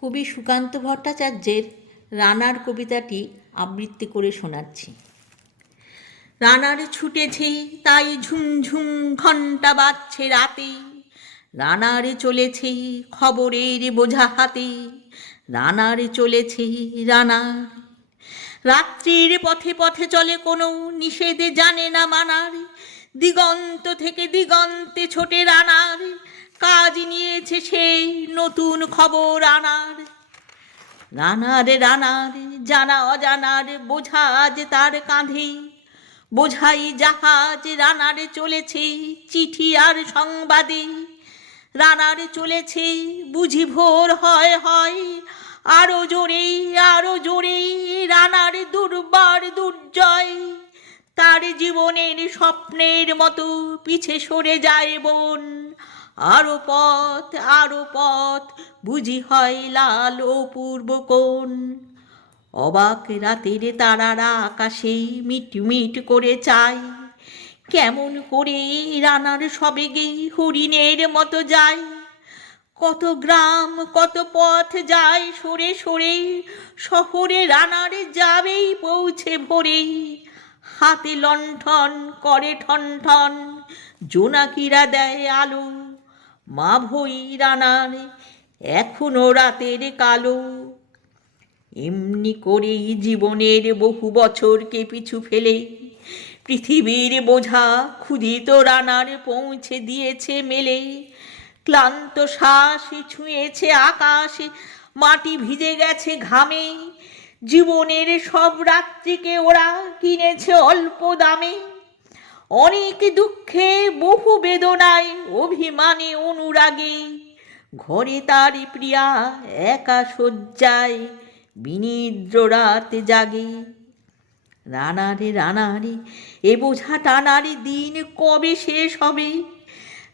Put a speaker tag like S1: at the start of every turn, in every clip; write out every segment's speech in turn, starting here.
S1: কবি সুকান্ত ভট্টাচার্যের রানার কবিতাটি আবৃত্তি করে শোনাচ্ছি। রানার ছুটেছে, তাই ঝুমঝুম ঘণ্টা বাজছে রাতে। রানারে চলেছে খবরের বোঝা হাতে। রানারে চলেছে রানার। রাত্রির পথে পথে চলে কোনো নিষেধে জানে না মানার। দিগন্ত থেকে দিগন্তে ছোটে রানার। কাজ নিয়েছে সেই নতুন খবর আনার। রানার রানার, জানা অজানার, বোঝা আজ তার কাঁধে। বোঝাই জাহাজ রানারে চলেছে চিঠি আর সংবাদে। রানারে চলেছে, বুঝি ভোর হয় হয়। আরও জোরে আরও জোরে রানার দুর্বার দুর্জয়। তার জীবনের স্বপ্নের মতো পিছে সরে যায় বোন। আরও পথ আরও পথ, বুঝি হয় লাল ও পূর্ব কোণ। অবাক রাতের তারারা আকাশে মিটমিট করে চায়। কেমন করে রানার সবেগে হরিণের মতো যায়। কত গ্রাম, কত পথ যায় সরে সরে, শহরে রানার যাবেই পৌঁছে ভোরে। হাতে লণ্ঠন, করে ঠন ঠন, জোনাকিরা দেয় আলো। মা ভই রানার, এখনও রাতের কালো। এমনি করেই জীবনের বহু বছরকে পিছু ফেলে। পৃথিবীর বোঝা ক্ষুধিত রানার পৌঁছে দিয়েছে মেলে। ক্লান্ত শ্বাস ছুঁয়েছে আকাশে, মাটি ভিজে গেছে ঘামে। জীবনের সব রাত্রিকে ওরা কিনেছে অল্প দামে। অনেক দুঃখে, বহু বেদনায়, অভিমানে, অনুরাগে। ঘরে তার প্রিয়া একা শয্যায়, বিনিদ্র রাত জাগে। রানারে রানারে, এ বোঝা টানারে দিন কবে শেষ হবে?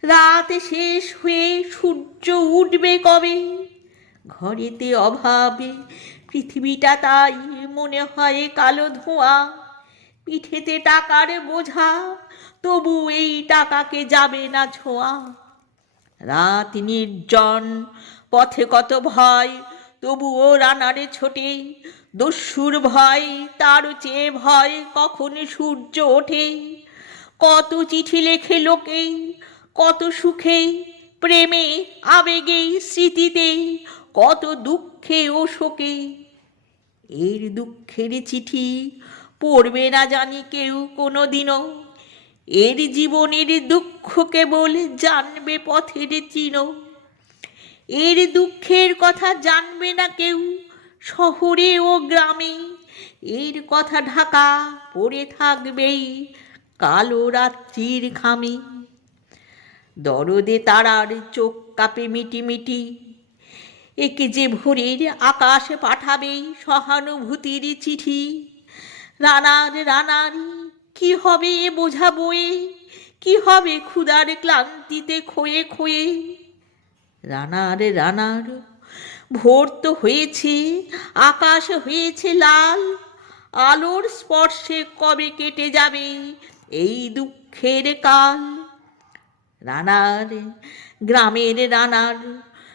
S1: রাত শেষ হয়ে সূর্য উঠবে কবে? ঘরেতে অভাবে পৃথিবীটা তাই মনে হয় কালো ধোঁয়া। পিঠেতে টাকার বোঝা, তবু এই টাকাকে যাবে না ছোঁয়া। রাত নির্জন, পথে কত ভয়, তবুও রানারে ছোটে। দস্যুর ভয় তারও চেয়ে ভয় কখন সূর্য ওঠে। কত চিঠি লেখে লোকে, কত সুখে, প্রেমে, আবেগে, স্মৃতিতে, কত দুঃখে ও শোকে। এর দুঃখের চিঠি পড়বে না জানি কেউ কোনো দিনও এর জীবনের দুঃখ কেবল জানবে পথের চিহ্ন এর দুঃখের কথা জানবে না কেউ, শহরে ও গ্রামে। এর কথা ঢাকা পড়ে থাকবেই কালো রাত্রির ঘামে। দরদে তারার চোখ কাপে মিটি মিটি একে যে ভোরের আকাশ পাঠাবেই সহানুভূতির চিঠি। রানার রানার, কি হবে বোঝা বয়ে কি হবে ক্ষুদার ক্লান্তিতে খোয়ে খোয়ে? রানার রানার, ভোর তো হয়েছে, আকাশ হয়েছে লাল, আলোর স্পর্শে কবে কেটে যাবে এই দুঃখের কাল? রানার, গ্রামের রানার,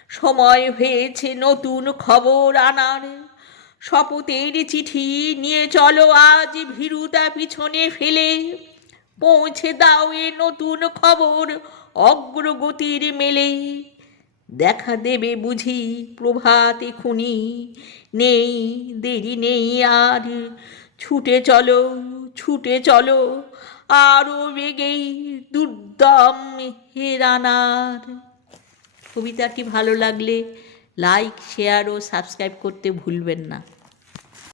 S1: সময় হয়েছে নতুন খবর আনার। শপথের চিঠি নিয়ে চলো আজ ভীরুতা পিছনে ফেলে। পৌঁছে দাও এ নতুন খবর অগ্রগতির মেলে। দেখা দেবে বুঝি প্রভাতে খুনি। নেই, দেরি নেই আর। ছুটে চলো ছুটে চলো আরও বেগেই দুর্দম হেরানার। কবিতাটি ভালো লাগলে লাইক শেয়ার ও সাবস্ক্রাইব করতে ভুলবেন না।